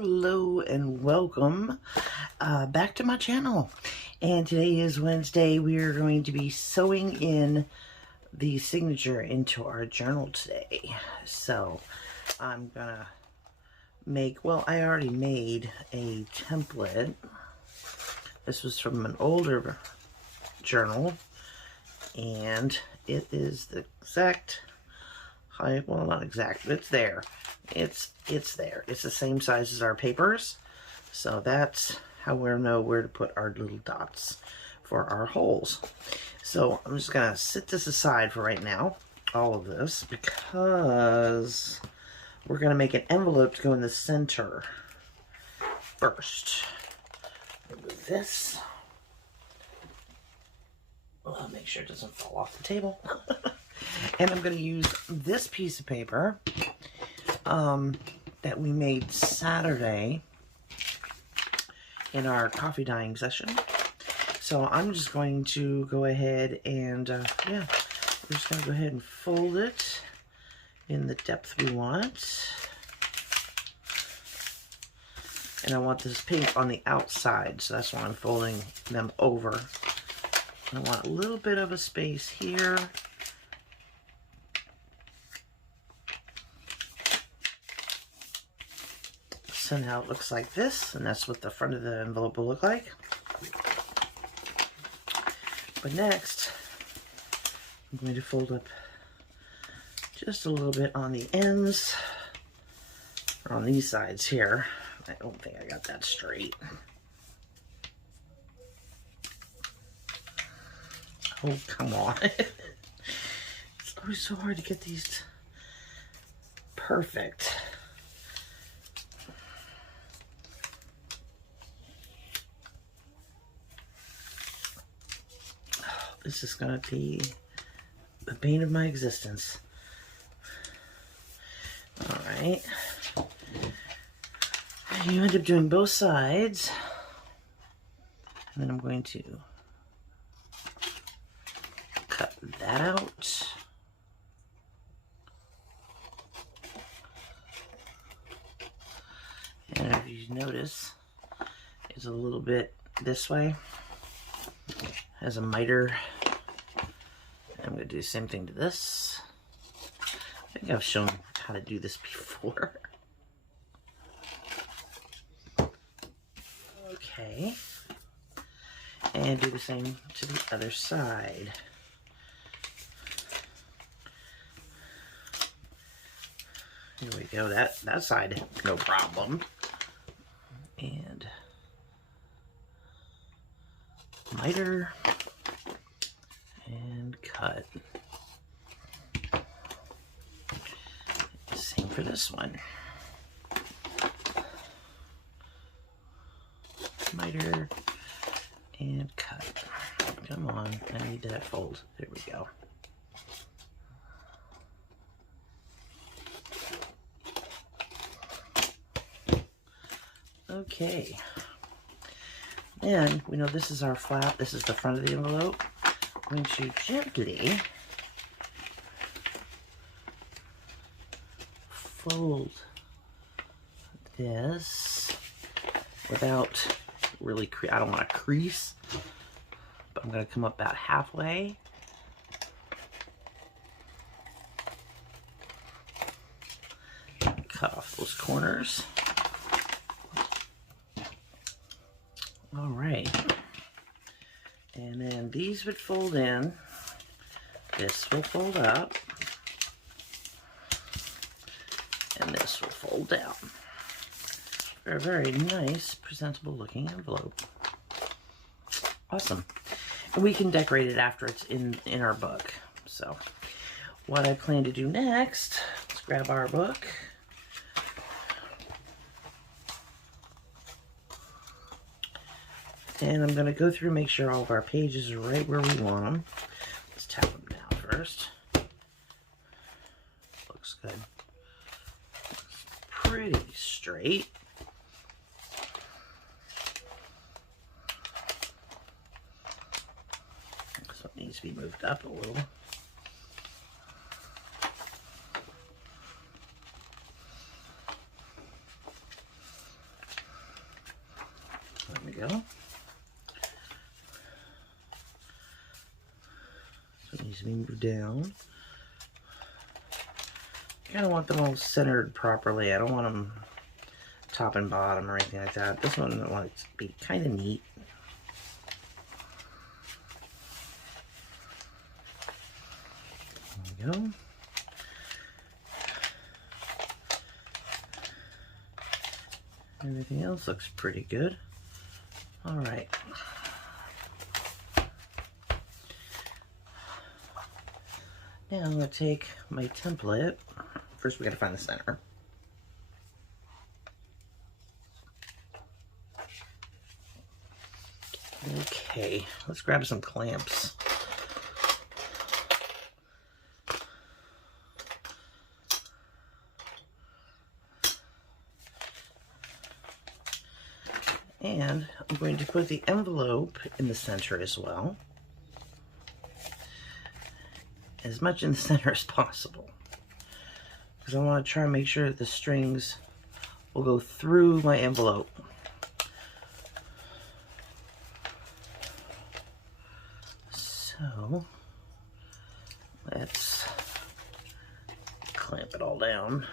Hello and welcome back to my channel. And today is Wednesday. We are going to be sewing in the signature into our journal today. So I'm gonna make, well, I already made a template. This was from an older journal, and it is the exact height, well, not exact, but it's there. It's there. It's the same size as our papers. So that's how we'll know where to put our little dots for our holes. So I'm just gonna set this aside for right now, all of this, because we're gonna make an envelope to go in the center first. Remove this. Well, make sure it doesn't fall off the table. And I'm going to use this piece of paper that we made Saturday in our coffee dyeing session. So I'm just going to go ahead and, yeah, we're just going to go ahead and fold it in the depth we want. And I want this pink on the outside, so that's why I'm folding them over. I want a little bit of a space here. So now it looks like this, and that's what the front of the envelope will look like. But next, I'm going to fold up just a little bit on the ends, or on these sides here. I don't think I got that straight. Oh, come on. It's always so hard to get these perfect. This is going to be the bane of my existence. Alright. You end up doing both sides. And then I'm going to cut that out. And if you notice, it's a little bit this way. Has a miter. I'm going to do the same thing to this. I think I've shown how to do this before. Okay. And do the same to the other side. Here we go. That side, no problem. And miter and cut. Same for this one. Miter and cut. Come on, I need that fold. There we go. Okay. And we know this is our flap. This is the front of the envelope. I'm going to gently fold this without really, I don't want to crease, but I'm going to come up about halfway. Cut off those corners. All right. And then these would fold in. This will fold up. And this will fold down. For a very nice, presentable looking envelope. Awesome. And we can decorate it after it's in our book. So what I plan to do next, let's grab our book. And I'm going to go through, make sure all of our pages are right where we want them. Let's tap them down first. Looks good. Looks pretty straight. So it needs to be moved up a little. we go. So it needs to be moved down. I kind of want them all centered properly. I don't want them top and bottom or anything like that. This one I want it to be kind of neat. There we go. Everything else looks pretty good. All right. Now I'm going to take my template. First we got to find the center. Okay, let's grab some clamps. And I'm going to put the envelope in the center as well. As much in the center as possible. Because I want to try and make sure that the strings will go through my envelope. So, let's clamp it all down.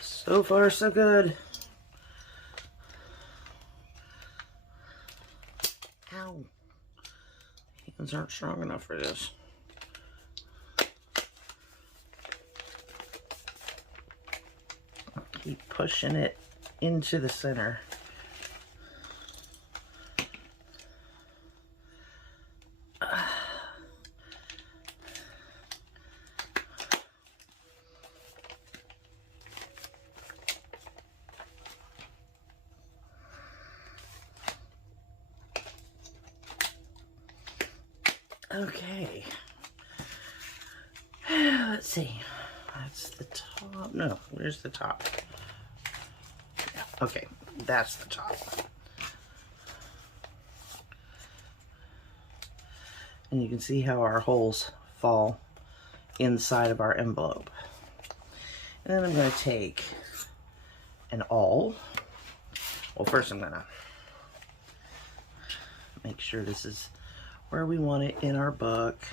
So far, so good. Ow. Hands aren't strong enough for this. Keep pushing it into the center. Okay, let's see, that's the top. No, where's the top? Yeah, okay, that's the top. And you can see how our holes fall inside of our envelope. And then I'm going to take an awl. Well, first I'm going to make sure this is where we want it in our book.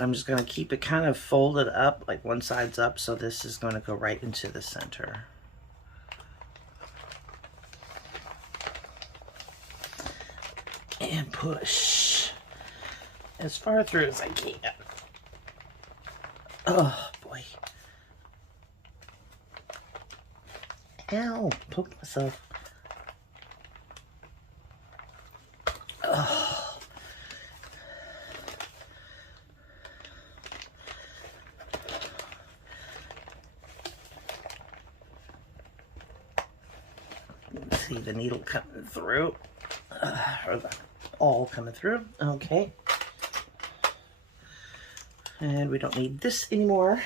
I'm just going to keep it kind of folded up, like one side's up, so this is going to go right into the center. And push as far through as I can. Oh boy. Ow, poked myself. Oh. See the needle coming through, or the awl coming through. Okay. And we don't need this anymore.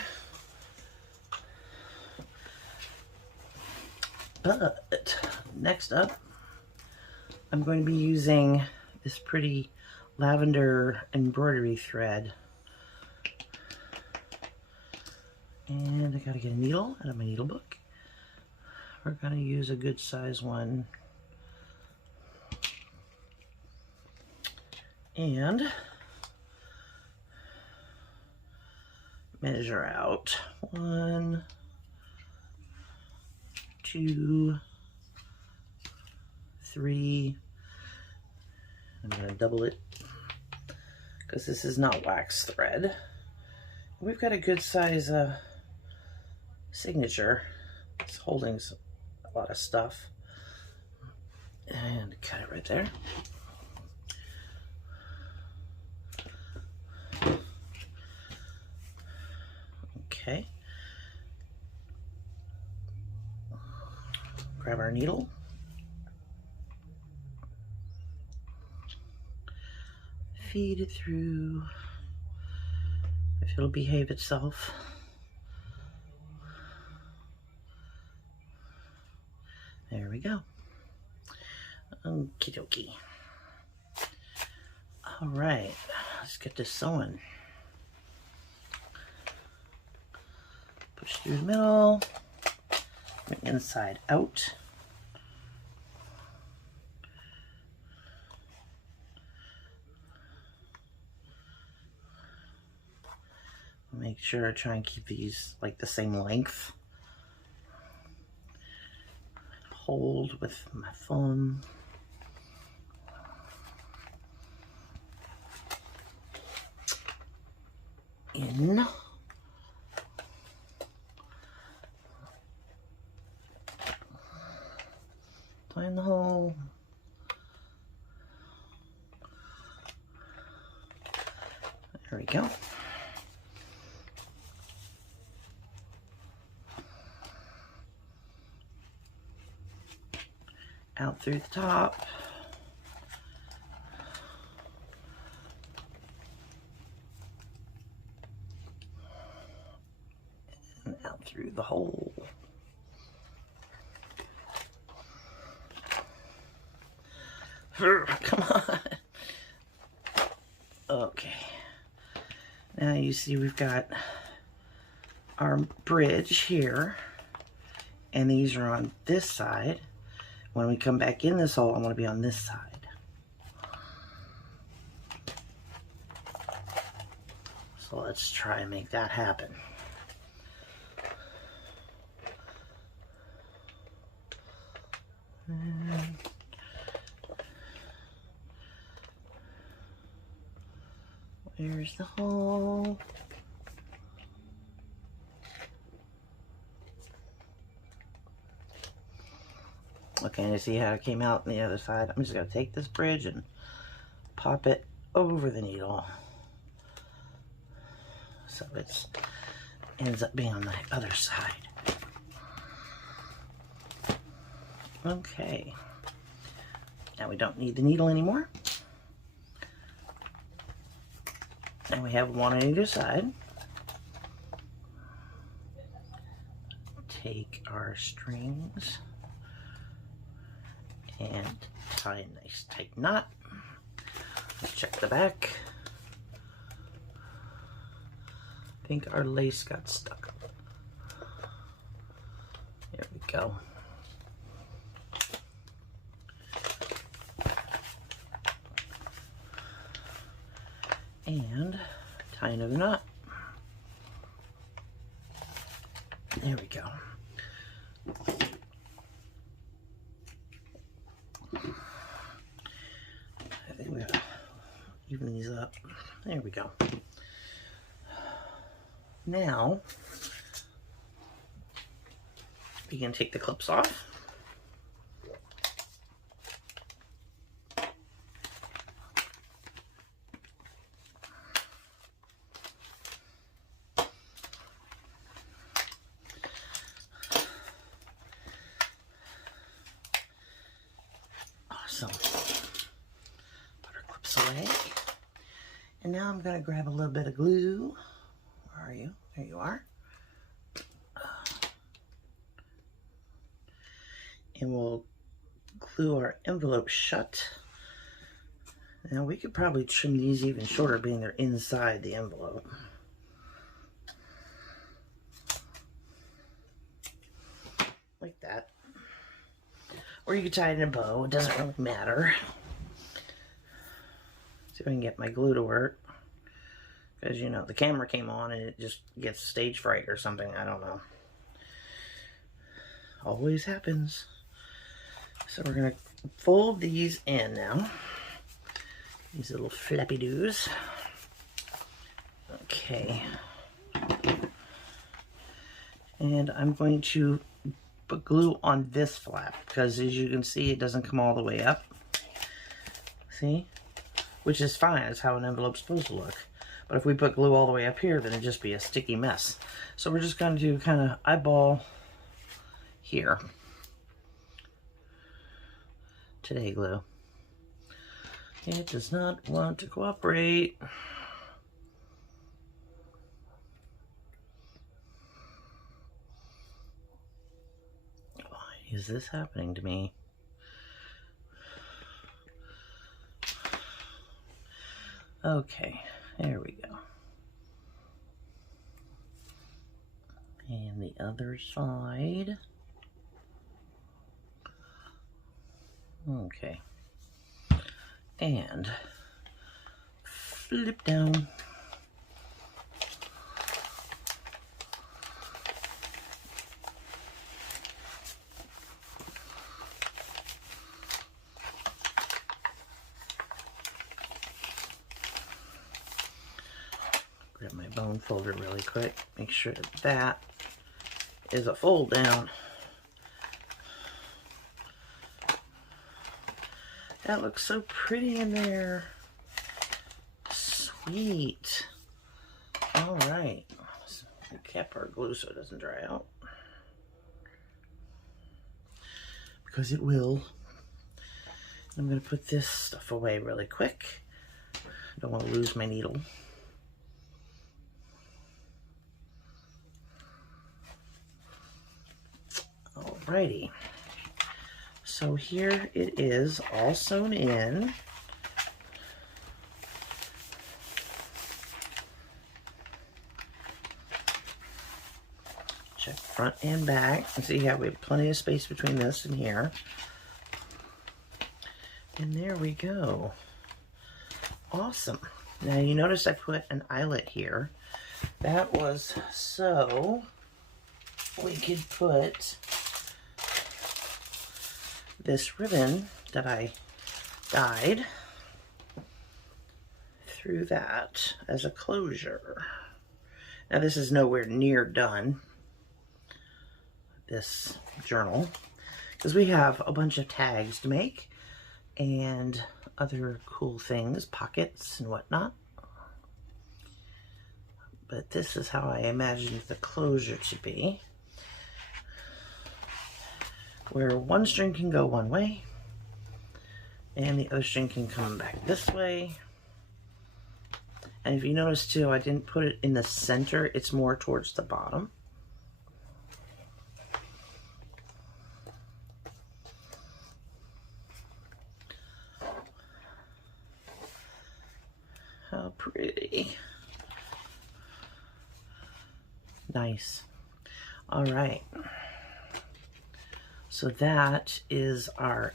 But next up, I'm going to be using this pretty lavender embroidery thread. And I gotta get a needle out of my needle book. We're gonna use a good size one. And measure out 1, 2, 3. I'm going to double it because this is not wax thread. We've got a good size signature. It's holding a lot of stuff. And cut it right there. Okay. Grab our needle. Feed it through. If it'll behave itself. There we go. Okie dokie. All right, let's get this sewing. Push through the middle, bring inside out. Make sure I try and keep these like the same length. Hold with my thumb. In. Find the hole. There we go. Out through the top. And out through the hole. Come on. Okay. Now you see we've got our bridge here. And these are on this side. When we come back in this hole, I want to be on this side. So let's try and make that happen. And where's the hole? Okay, and you see how it came out on the other side? I'm just going to take this bridge and pop it over the needle. So it ends up being on the other side. Okay. Now we don't need the needle anymore. And we have one on either side. Take our strings and tie a nice tight knot. Let's check the back. I think our lace got stuck. There we go. And tie another knot. There we go. I think we gotta even these up. There we go. Now we can take the clips off. Awesome. Put our clips away. And now I'm going to grab a little bit of glue. Where are you? There you are. And we'll glue our envelope shut. Now we could probably trim these even shorter, being they're inside the envelope. Like that. Or you could tie it in a bow, it doesn't really matter. See if I can get my glue to work. Because, you know, the camera came on and it just gets stage fright or something, I don't know. Always happens. So we're going to fold these in now. These little flappy doos. Okay. And I'm going to put glue on this flap because, as you can see, it doesn't come all the way up. See? Which is fine. That's how an envelope's supposed to look. But if we put glue all the way up here, then it'd just be a sticky mess. So we're just going to kind of eyeball here. Today glue. It does not want to cooperate. Why is this happening to me? Okay, there we go. And the other side. Okay. And flip down. Grab my bone folder really quick. Make sure that is a fold down. That looks so pretty in there. Sweet. All right. We kept our glue so it doesn't dry out. Because it will. I'm going to put this stuff away really quick. I don't want to lose my needle. Alrighty. So here it is, all sewn in. Check front and back. And see how we have plenty of space between this and here. And there we go. Awesome. Now you notice I put an eyelet here. That was so we could put this ribbon that I dyed through that as a closure. Now this is nowhere near done, this journal, because we have a bunch of tags to make and other cool things, pockets and whatnot. But this is how I imagined the closure to be, where one string can go one way and the other string can come back this way. And if you notice too, I didn't put it in the center, it's more towards the bottom. How pretty. Nice. All right. So that is our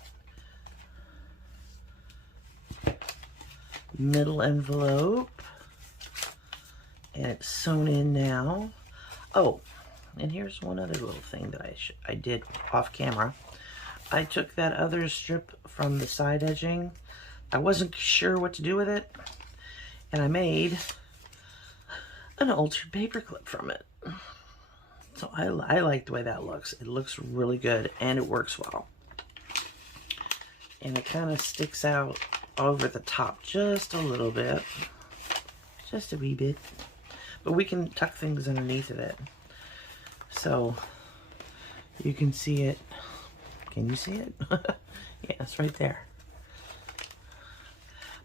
middle envelope. And it's sewn in now. Oh, and here's one other little thing that I did off camera. I took that other strip from the side edging. I wasn't sure what to do with it. And I made an altered paper clip from it. So I like the way that looks. It looks really good and it works well. And it kind of sticks out over the top just a little bit. Just a wee bit. But we can tuck things underneath of it. So you can see it. Can you see it? Yeah, it's right there.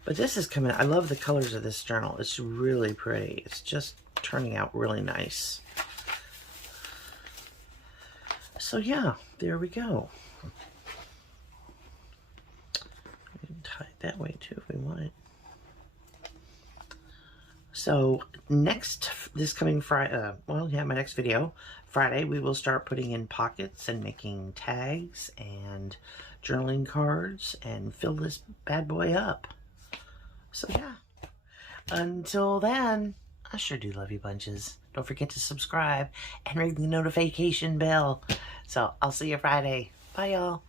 But this is coming, I love the colors of this journal. It's really pretty. It's just turning out really nice. So yeah, there we go. We can tie it that way too if we wanted. So next, this coming Friday, well, yeah, my next video, Friday, we will start putting in pockets and making tags and journaling cards and fill this bad boy up. So yeah, until then, I sure do love you bunches. Don't forget to subscribe and ring the notification bell. So I'll see you Friday. Bye, y'all.